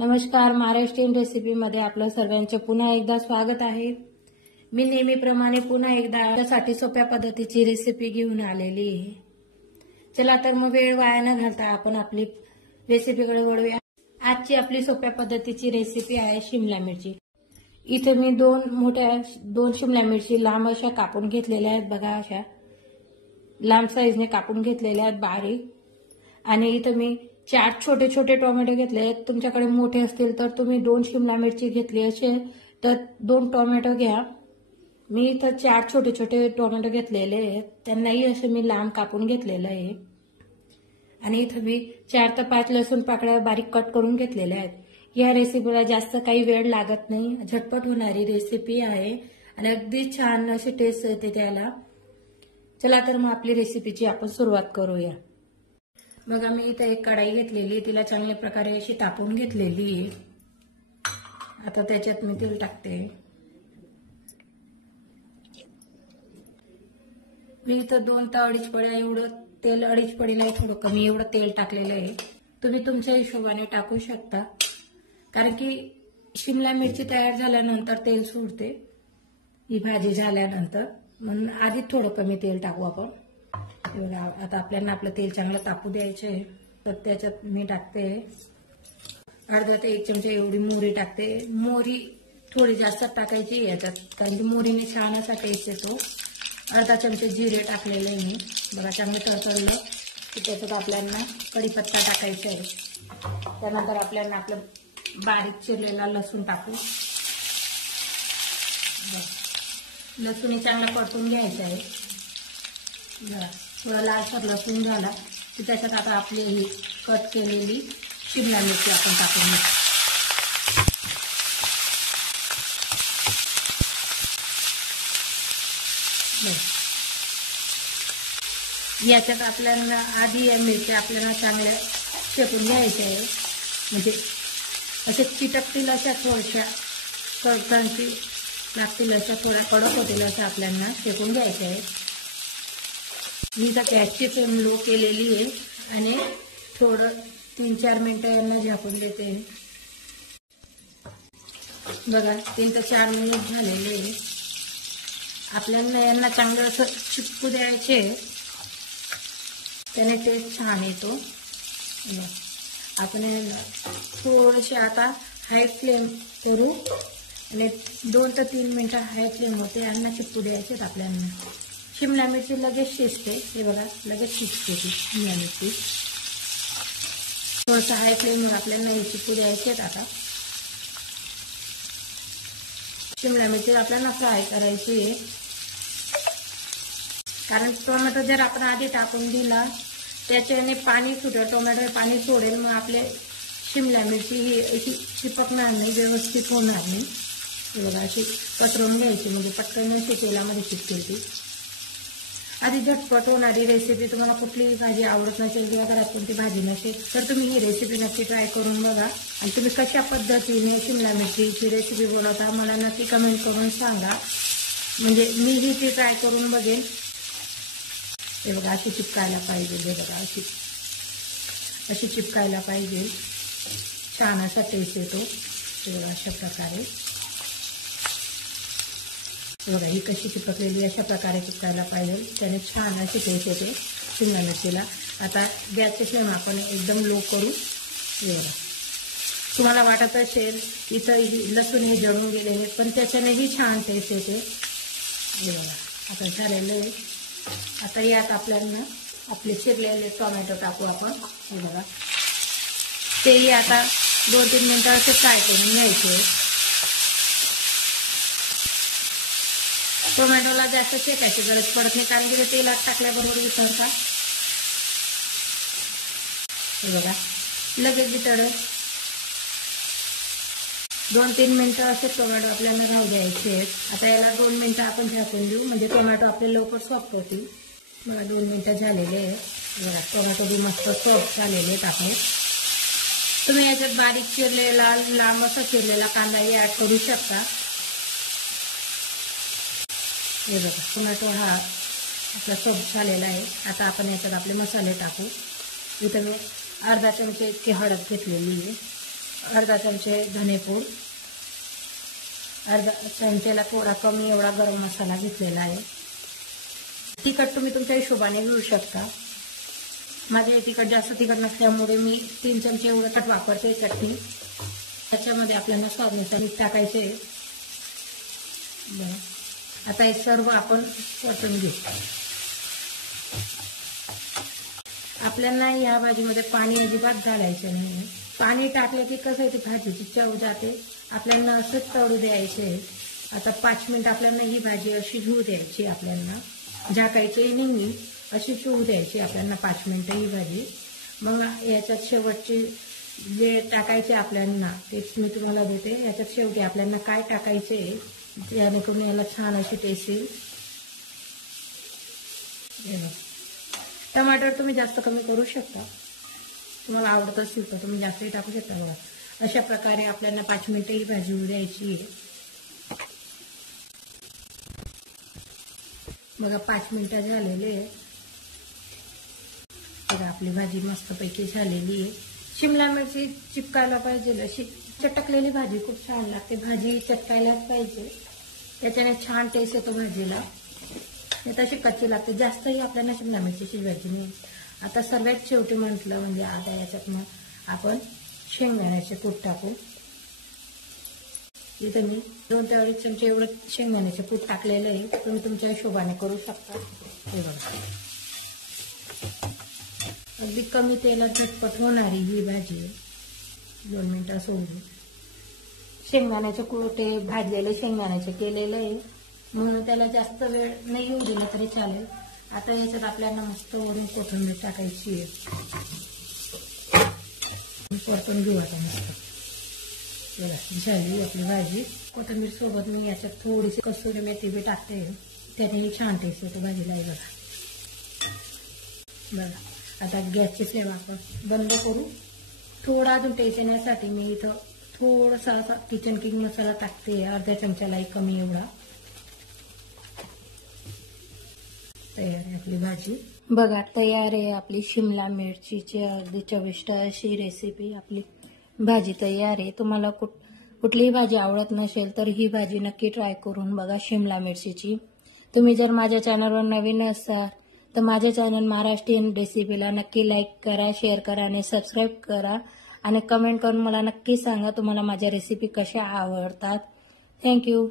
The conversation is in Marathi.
नमस्कार, महाराष्ट्रीयन रेसिपीमध्ये आपलं सर्वांचे पुन्हा एकदा स्वागत आहे। मी नेहमीप्रमाणे पुन्हा एकदा आपल्यासाठी सोप्या पद्धतीची रेसिपी घेऊन आलेली आहे। चला तर मग वेळ वाया न घालता आपण आपली रेसिपीकडे वळूया। आजची आपली सोप्या पद्धतीची रेसिपी आहे शिमला मिरची। इथे मी दोन शिमला मिरची लांब अशा कापून घेतलेल्या आहेत बघा, अशा लांब साईजने कापून घेतलेल्या आहेत बारीक। आणि इथे मी 4 छोटे छोटे टोमॅटो घेतले आहेत। तुमच्याकडे मोठे असतील तर तुम्ही 2 शिमला मिरची घेतली असेल तर 2 टोमॅटो घ्या। मी इथं 4 छोटे छोटे टोमॅटो घेतलेले आहेत, त्यांनाही असे मी लांब कापून घेतलेलं आहे। आणि इथं मी 4 ते 5 लसूण पाकळ्या बारीक कट करून घेतलेल्या आहेत। या रेसिपीला जास्त काही वेळ लागत नाही, झटपट होणारी रेसिपी आहे आणि अगदी छान अशी टेस्ट येते त्याला। चला तर मग आपली रेसिपीची आपण सुरुवात करूया। बघा, मी इथे एक कढाई घेतलेली आहे, तिला चांगल्या प्रकारे अशी तापवून घेतलेली आहे। आता त्याच्यात मी तेल टाकते। मी इथं 2 ते 2.5 पळ्या एवढं तेल, 2.5 पळीला थोडं कमी एवढं तेल टाकलेलं आहे। तुम्ही तुमच्या हिशोबाने टाकू शकता, कारण की शिमला मिरची तयार झाल्यानंतर तेल सोडते ही भाजी झाल्यानंतर, म्हणून आधी थोडं कमी तेल टाकू आपण। आता आपल्याला आपलं तेल चांगलं तापू द्यायचं आहे, तर त्याच्यात मी टाकते अर्धा ते 1 चमचा एवढी मोहरी टाकते। मोहरी थोडी जास्त टाकायची याच्यात, कारण की मोहरीने छान असा टेस्ट येतो। अर्धा चमचा जिरे टाकलेले आहे मी। बघा, चांगलं तडतडलं की त्याच्यात आपल्याला कढीपत्ता टाकायचा आहे। त्यानंतर आपल्याला आपलं बारीक चिरलेला लसूण टाकू। लसूण चांगला परतून घ्यायचा आहे। थोडा लालसर लसूण झाला की त्याच्यात आता आपली ही कट केलेली शिमला मिरची आपण टाकून घेऊ। याच्यात आपल्याला आधी या मिरच्या आपल्याला चांगल्या शेकून घ्यायच्या आहे, म्हणजे असे चिटकतील अशा थोड्याशा कडकंची लागतील अशा थोड्या कडक होतील अशा आपल्याला शेकून घ्यायच्या आहे। मी तर गॅसची फ्लेम लो केलेली आहे आणि थोडं 3-4 मिनिटं यांना झाकून देते। बघा, 3 ते 4 मिनिट झालेले आहे। आपल्याला यांना चांगलं असं चिपकू द्यायचे, त्याने टेस्ट छान येतो। आपण थोडेसे आता हाय फ्लेम करू आणि 2 ते 3 मिनिटं हाय फ्लेम होते, यांना चिपकू द्यायचे आपल्याला। शिमला मिरची लगेच शिजते, हे बघा लगेच शिजते ती शिमला मिरची। थोडंसं हाय फ्लेमवर आपल्याला हे चिपकू द्यायचे। आता शिमला मिरची आपल्याला फ्राय करायची आहे, कारण टोमॅटो जर आपण आधी टाकून दिला त्याच्याने पाणी सुटेल, टोमॅटो पाणी सोडेल, मग आपले शिमला मिरची ही अशी चिपकणार नाही, व्यवस्थित होणार नाही। हे बघा, अशी पसरवून घ्यायची, म्हणजे पटकन अशी तेलामध्ये शिजतील ती। आधी झटपट होणारी रेसिपी, तुम्हाला कुठलीही भाजी आवडत नसेल किंवा घरात कोणती भाजी नसेल तर तुम्ही ही रेसिपी नक्की ट्राय करून बघा। आणि तुम्ही कशा पद्धतीने शिमला मिरचीची रेसिपी बनवता मला नक्की कमेंट करून सांगा, म्हणजे मीही ती ट्राय करून बघेन। हे बघा, अशी चिपकायला पाहिजे, हे बघा अशी चिपकायला पाहिजे, छान असा टेस्ट येतो। हे बघा, अशा प्रकारे बघा ही कशी चिपकलेली, अशा प्रकारे चिपकायला पाहिजे, त्याने छान अशी टेस्ट येते शिमला मिरचीला। आता गॅसची फ्लेम आपण एकदम लो करू। हे बघा, तुम्हाला वाटत असेल इथं लसूण हे जळून गेलेले, पण त्याच्यानेही छान टेस्ट येते। हे बघा, आता झालेलं आहे। आता यात आपल्याला आपले चिरलेले टोमॅटो टाकू आपण। हे बघा, तेही आता 2-3 मिनिटं असे फ्राय करून घ्यायचे। टोमॅटोला जास्त शेकायची गरज पडत नाही, कारण की ते तेलात टाकल्याबरोबर विसरतात। हे बघा, लगेच वितळलं। 2-3 मिनिटं असे टोमॅटो आपल्याला राहू द्यायचे आहेत। आता याला 2 मिनिटं आपण झाकून देऊ, म्हणजे टोमॅटो आपले लवकर सॉफ्ट होतील। मला 2 मिनिटं झालेले आहेत। बघा, टोमॅटो बी मस्त सॉफ्ट झालेले आहेत आपले। तुम्ही याच्यात बारीक चिरलेला लांब असा चिरलेला कांदाही ऍड करू शकता। हे बघा, टोमॅटो हा आपला सॉफ्ट झालेला आहे। आता आपण याच्यात आपले मसाले टाकू। इथं मी अर्धा चमचा इतकी हळद घेतलेली आहे। अर्धा चमचे धनेपूड, अर्धा चमचेला थोडा कमी एवढा गरम मसाला घेतलेला आहे. तिखट तुम्ही तुमच्या हिशोबाने घेऊ शकता. माझ्या तिखट जास्त तिखट नसल्यामुळे मी 3 चमचे एवढं तिखट वापरते चटणी. त्याच्यामध्ये आपल्याला स्वादनुसार मीठ टाकायचे. आता हे सर्व आपण परतून घेऊ. आपल्याला या भाजीमध्ये पाणी अजिबात घालायचं नाही. पाणी टाकलं की कसं आहे, ते भाजीची चव जाते. आपल्याला असंच तळू द्यायचे. आता 5 मिनिट आपल्याला ही भाजी अशी शिजवू द्यायची. आपल्याला झाकायची नाही, अशी शिजवू द्यायची आपल्याला 5 मिनिटं ही भाजी. मग याच्यात शेवटची जे टाकायचे आपल्याला तेच मी तुम्हाला देते. याच्यात शेवटी आपल्याला काय टाकायचे जेणेकरून याला छान अशी टेस्ट येईल. टमाटर तुम्ही जास्त कमी करू शकता. तुम्हाला आवडत असेल तर तुम्ही जास्तही टाकू शकता. बघा अशा प्रकारे आपल्याला 5 मिनिटं ही भाजी होऊ द्यायची आहे. बघा 5 मिनिटं झालेले आहे. बघा आपली भाजी मस्तपैकी झालेली आहे. शिमला मिरची चिपकायला पाहिजे, अशी चटकलेली भाजी खूप छान लागते. भाजी चटकायलाच पाहिजे, त्याच्याने छान टेस्ट येतो भाजीला. हे तशी कच्ची लागते. जास्तही आपल्याला शिमला मिरची शिजवायची नाही. आता सर्वात शेवटी म्हटलं म्हणजे आता याच्यात मग आपण शेंगदाण्याचे कूट टाकू. इथे मी 2 ते 2.5 चमचे एवढं शेंगदाण्याचे कूट टाकलेलं आहे. तुम्ही तुमच्या हिशोबाने करू शकता. हे बघा अगदी कमी तेलात झटपट होणारी ही भाजी. 2 मिनिटं सोडून शेंगदाण्याचे कुटे भाजलेले शेंगदाण्याचे केलेलं आहे, म्हणून त्याला जास्त वेळ नाही येऊ दिला तरी चालेल. आता याच्यात आपल्याला मस्त वरून कोथिंबीर टाकायची आहे. परतून घेऊ आता मस्त. झाली आपली भाजी. कोथिंबीर सोबत मी याच्यात थोडीशी कसुरी मेथी बी टाकते, त्यानेही छान टेस्ट येते भाजीला. बघा आता गॅसची फ्लेम आपण बंद करू. थोडा अजून टेस्ट येण्यासाठी मी इथं थोडासा असा किचन किंग मसाला टाकते, अर्ध्या चमच्यालाही कमी एवढा. तयार आहे आपली भाजी. बघा तयार आहे आपली शिमला मिरचीची अगदी चविष्ट अशी रेसिपी. आपली भाजी तयार आहे. तुम्हाला कुठलीही भाजी आवडत नसेल तर ही भाजी नक्की ट्राय करून बघा, शिमला मिरचीची. तुम्ही जर माझ्या चॅनलवर नवीन असाल तर माझे चॅनल महाराष्ट्रीयन रेसिपीला नक्की लाईक करा, शेअर करा आणि सबस्क्राईब करा. आणि कमेंट करून मला नक्की सांगा तुम्हाला माझ्या रेसिपी कशा आवडतात. थँक्यू.